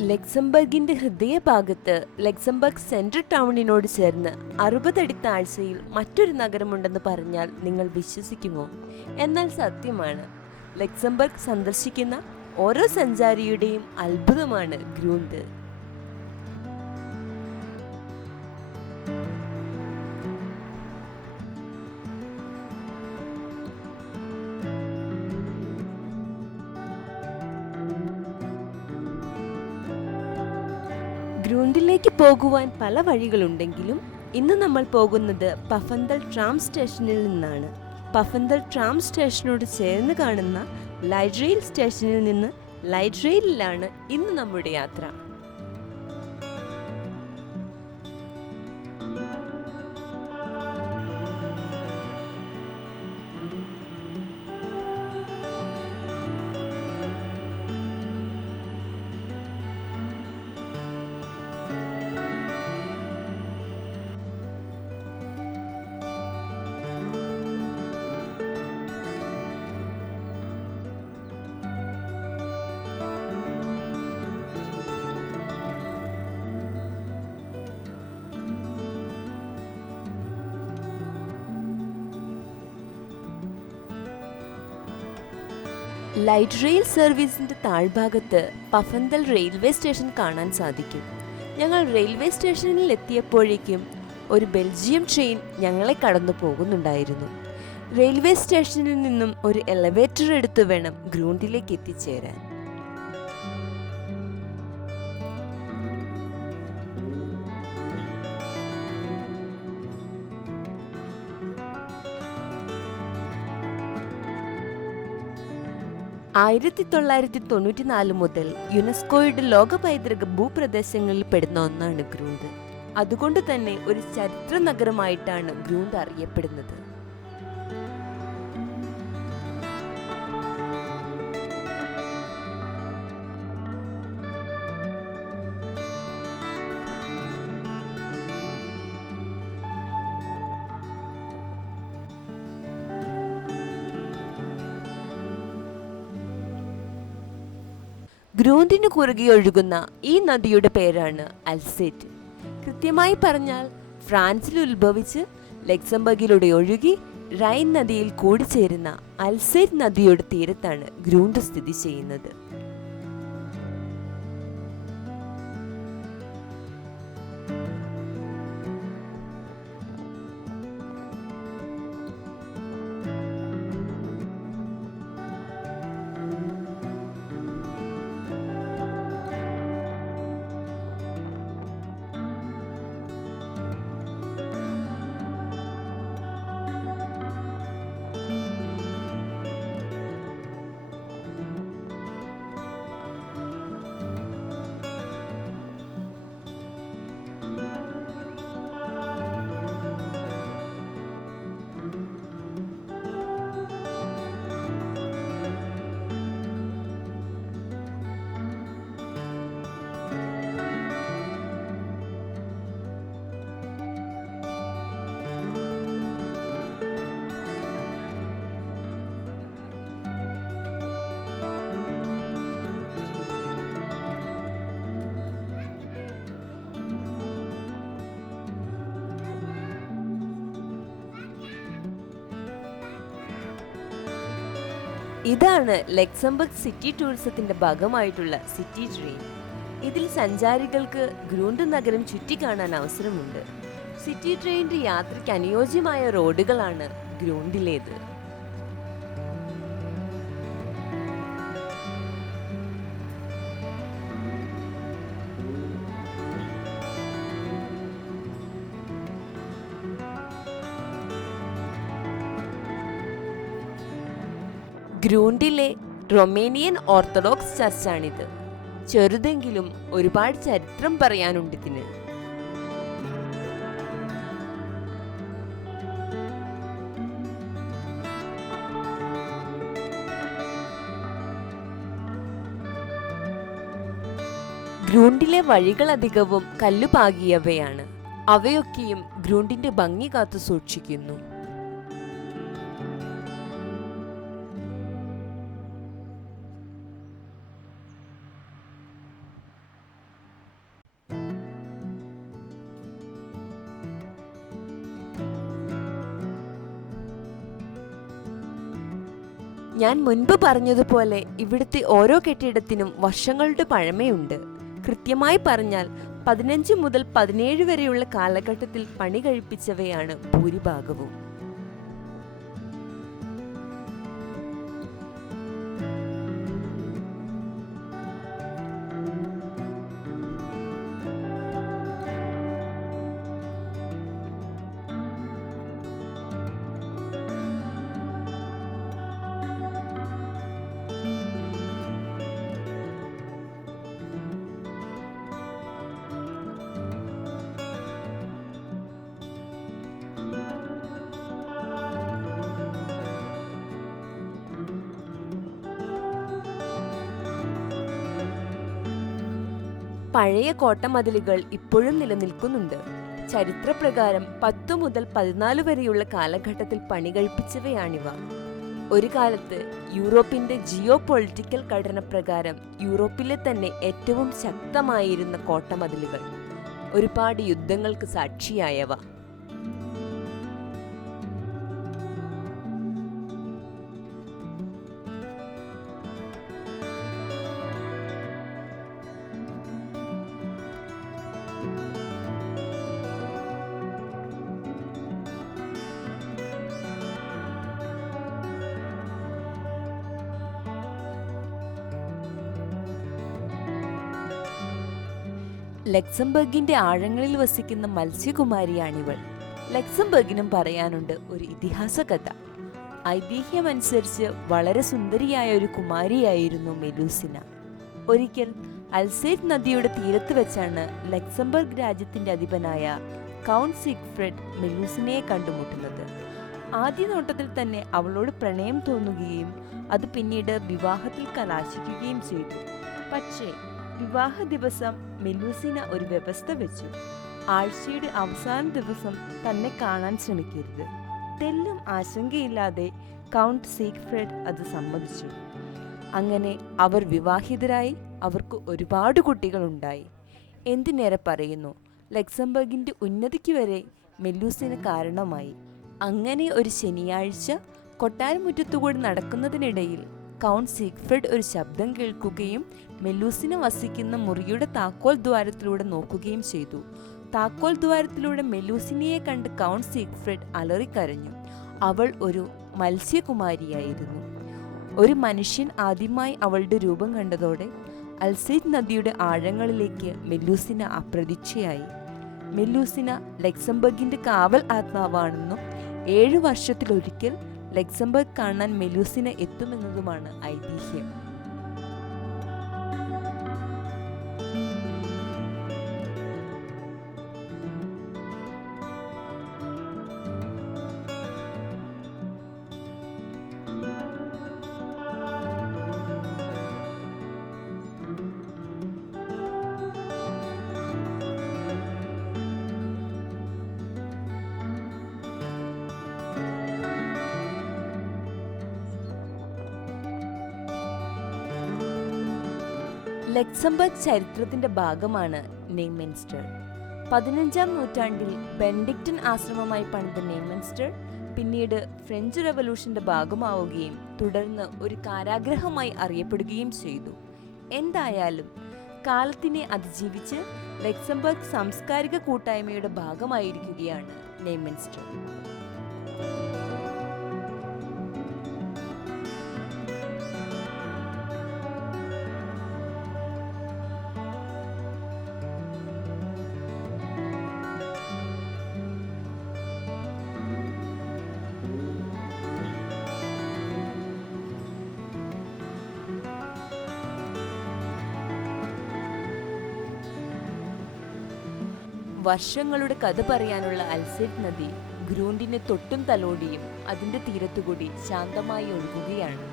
ലക്സംബർഗിന്റെ ഹൃദയഭാഗത്ത് Luxembourg central ടൗണിനോട് ചേർന്ന് 60 അടി താഴ്ചയിൽ മറ്റൊരു നഗരമുണ്ടെന്ന് പറഞ്ഞാൽ നിങ്ങൾ വിശ്വസിക്കുമോ? എന്നാൽ സത്യമാണ്. ലക്സംബർഗ് സന്ദർശിക്കുന്ന ഓരോ സഞ്ചാരിയുടെയും അത്ഭുതമാണ് ഗ്രൂണ്ട്. ഗ്രൂണ്ടിലേക്ക് പോകുവാൻ പല വഴികളുണ്ടെങ്കിലും ഇന്ന് നമ്മൾ പോകുന്നത് പഫന്തൽ ട്രാം സ്റ്റേഷനിൽ നിന്നാണ്. പഫന്തൽ ട്രാം സ്റ്റേഷനോട് ചേർന്ന് കാണുന്ന ലൈറ്റ് റെയിൽ സ്റ്റേഷനിൽ നിന്ന് ലൈറ്റ് റെയിലിലാണ് ഇന്ന് നമ്മുടെ യാത്ര. ലൈറ്റ് റെയിൽ സർവീസിന്റെ താഴ്ഭാഗത്ത് പഫന്തൽ റെയിൽവേ സ്റ്റേഷൻ കാണാൻ സാധിക്കും. ഞങ്ങൾ റെയിൽവേ സ്റ്റേഷനിൽ എത്തിയപ്പോഴേക്കും ഒരു ബെൽജിയം ട്രെയിൻ ഞങ്ങളെ കടന്നു പോകുന്നുണ്ടായിരുന്നു. റെയിൽവേ സ്റ്റേഷനിൽ നിന്നും ഒരു എലവേറ്റർ എടുത്ത് വേണം ഗ്രൂണ്ടിലേക്ക് എത്തിച്ചേരാൻ. ആയിരത്തി 1994 മുതൽ യുനെസ്കോയുടെ ലോക പൈതൃക ഭൂപ്രദേശങ്ങളിൽ പെടുന്ന ഒന്നാണ് ഗ്രൂണ്ട്. അതുകൊണ്ട് തന്നെ ഒരു ചരിത്ര നഗരമായിട്ടാണ് ഗ്രൂണ്ട് അറിയപ്പെടുന്നത്. ഗ്രൂണ്ടിന് കുറുകെ ഒഴുകുന്ന ഈ നദിയുടെ പേരാണ് അൽസേറ്റ്. കൃത്യമായി പറഞ്ഞാൽ ഫ്രാൻസിൽ ഉത്ഭവിച്ച് ലക്സംബർഗിലൂടെ ഒഴുകി റൈൻ നദിയിൽ കൂടിച്ചേരുന്ന അൽസേറ്റ് നദിയുടെ തീരത്താണ് ഗ്രൂണ്ട് സ്ഥിതി ചെയ്യുന്നത്. ഇതാണ് ലക്സംബർഗ് സിറ്റി ടൂറിസത്തിന്റെ ഭാഗമായിട്ടുള്ള സിറ്റി ട്രെയിൻ. ഇതിൽ സഞ്ചാരികൾക്ക് ഗ്രൂണ്ട് നഗരം ചുറ്റിക്കാണാൻ അവസരമുണ്ട്. സിറ്റി ട്രെയിനിന്റെ യാത്രയ്ക്ക് അനുയോജ്യമായ റോഡുകളാണ് ഗ്രൂണ്ടിലേത്. ഗ്രൂണ്ടിലെ റൊമേനിയൻ ഓർത്തഡോക്സ് ചർച്ചാണിത്. ചെറുതെങ്കിലും ഒരുപാട് ചരിത്രം പറയാനുണ്ട് ഇതിന്. ഗ്രൂണ്ടിലെ വഴികളധികവും കല്ലുപാകിയവയാണ്. അവയൊക്കെയും ഗ്രൂണ്ടിന്റെ ഭംഗി കാത്തു സൂക്ഷിക്കുന്നു. ഞാൻ മുൻപ് പറഞ്ഞതുപോലെ ഇവിടുത്തെ ഓരോ കെട്ടിടത്തിനും വർഷങ്ങളുടെ പഴമയുണ്ട്. കൃത്യമായി പറഞ്ഞാൽ 15 മുതൽ 17 വരെയുള്ള കാലഘട്ടത്തിൽ പണി കഴിപ്പിച്ചവയാണ് ഭൂരിഭാഗവും. പഴയ കോട്ടമതിലുകൾ ഇപ്പോഴും നിലനിൽക്കുന്നുണ്ട്. ചരിത്രപ്രകാരം 10 മുതൽ 14 വരെയുള്ള കാലഘട്ടത്തിൽ പണി കഴിപ്പിച്ചവയാണിവ. ഒരു കാലത്ത് യൂറോപ്പിന്റെ ജിയോ പൊളിറ്റിക്കൽ ഘടനപ്രകാരം യൂറോപ്പിലെ തന്നെ ഏറ്റവും ശക്തമായിരുന്ന കോട്ടമതിലുകൾ, ഒരുപാട് യുദ്ധങ്ങൾക്ക് സാക്ഷിയായവ. ലക്സംബർഗിന്റെ ആഴങ്ങളിൽ വസിക്കുന്ന മത്സ്യകുമാരിയാണിവൾ. ലക്സംബർഗിനും പറയാനുണ്ട് ഒരു ഇതിഹാസ കഥ. ഐതിഹ്യമനുസരിച്ച് വളരെ സുന്ദരിയായ ഒരു കുമാരിയായിരുന്നു മെലൂസിന. ഒരിക്കൽ അൽസേറ്റ് നദിയുടെ തീരത്ത് വെച്ചാണ് ലക്സംബർഗ് രാജ്യത്തിന്റെ അധിപനായ കൗണ്ട് സിഗ്ഫ്രെഡ് മെലൂസിനയെ കണ്ടുമുട്ടുന്നത്. ആദ്യ നോട്ടത്തിൽ തന്നെ അവളോട് പ്രണയം തോന്നുകയും അത് പിന്നീട് വിവാഹത്തിൽ കലാശിക്കുകയും ചെയ്തു. പക്ഷേ വിവാഹ ദിവസം മെലൂസിന ഒരു വ്യവസ്ഥ വെച്ചു. ആഴ്ചയുടെ അവസാന ദിവസം തന്നെ കാണാൻ ശ്രമിക്കരുത്. തെല്ലും ആശങ്കയില്ലാതെ കൗണ്ട് സിഗ്ഫ്രെഡ് അത് സമ്മതിച്ചു. അങ്ങനെ അവർ വിവാഹിതരായി. അവർക്ക് ഒരുപാട് കുട്ടികളുണ്ടായി. എന്തിനേറെ പറയുന്നു, ലക്സംബർഗിന്റെ ഉന്നതിക്ക് വരെ മെലൂസിന കാരണമായി. അങ്ങനെ ഒരു ശനിയാഴ്ച കൊട്ടാരമുറ്റത്തുകൂടി നടക്കുന്നതിനിടയിൽ കൗണ്ട് സിഗ്ഫ്രെഡ് ഒരു ശബ്ദം കേൾക്കുകയും മെലൂസിന വസിക്കുന്ന മുറിയുടെ താക്കോൽ ദ്വാരത്തിലൂടെ നോക്കുകയും ചെയ്തു. താക്കോൽ ദ്വാരത്തിലൂടെ മെലൂസിനയെ കണ്ട് കൗണ്ട് സിഗ്ഫ്രെഡ് അലറിക്കരഞ്ഞു. അവൾ ഒരു മത്സ്യകുമാരിയായിരുന്നു. ഒരു മനുഷ്യൻ ആദ്യമായി അവളുടെ രൂപം കണ്ടതോടെ അൽസേറ്റ് നദിയുടെ ആഴങ്ങളിലേക്ക് മെലൂസിന അപ്രതീക്ഷയായി. മെലൂസിന ലക്സംബർഗിന്റെ കാവൽ ആത്മാവാണെന്നും 7 വർഷത്തിലൊരിക്കൽ ലക്സംബർഗ് കാണാൻ മെലൂസിന എത്തുമെന്നതുമാണ് ഐതിഹ്യം. ലക്സംബർഗ് ചരിത്രത്തിന്റെ ഭാഗമാണ് നെയ്മെൻസ്റ്റർ. 15-ാം നൂറ്റാണ്ടിൽ ബെനഡിക്റ്റൻ ആശ്രമമായി പണിത നെയ്മെൻസ്റ്റർ പിന്നീട് ഫ്രഞ്ച് റവല്യൂഷന്റെ ഭാഗമാവുകയും തുടർന്ന് ഒരു കാരാഗ്രഹമായി അറിയപ്പെടുകയും ചെയ്തു. എന്തായാലും കാലത്തിനെ അതിജീവിച്ച് ലക്സംബർഗ് സാംസ്കാരിക കൂട്ടായ്മയുടെ ഭാഗമായിരിക്കുകയാണ് നെയ്മെൻസ്റ്റർ. വർഷങ്ങളുടെ കഥ പറയാനുള്ള അൽസേറ്റ് നദി ഗ്രൂണ്ടിനെ തൊട്ടും തലോടിയും അതിന്റെ തീരത്തുകൂടി ശാന്തമായി ഒഴുകുകയാണ്.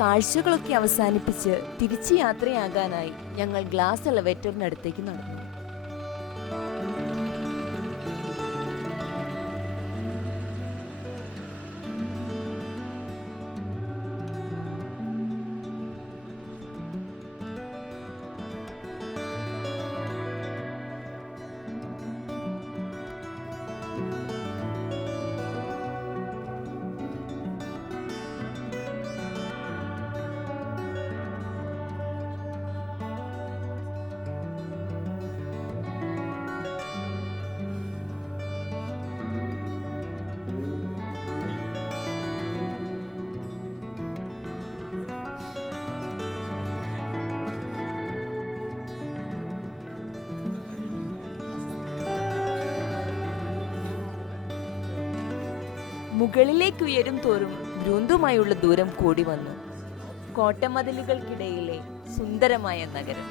കാഴ്ചകളൊക്കെ അവസാനിപ്പിച്ച് തിരിച്ച് യാത്രയാകാനായി ഞങ്ങൾ ഗ്ലാസ് എലവേറ്ററിനടുത്തേക്ക് നടന്നു. മുകളിലേക്ക് ഉയരും തോറും ഗ്രൂന്തുമായുള്ള ദൂരം കൂടി വന്നു. കോട്ടമതിലുകൾക്കിടയിലെ സുന്ദരമായ നഗരം.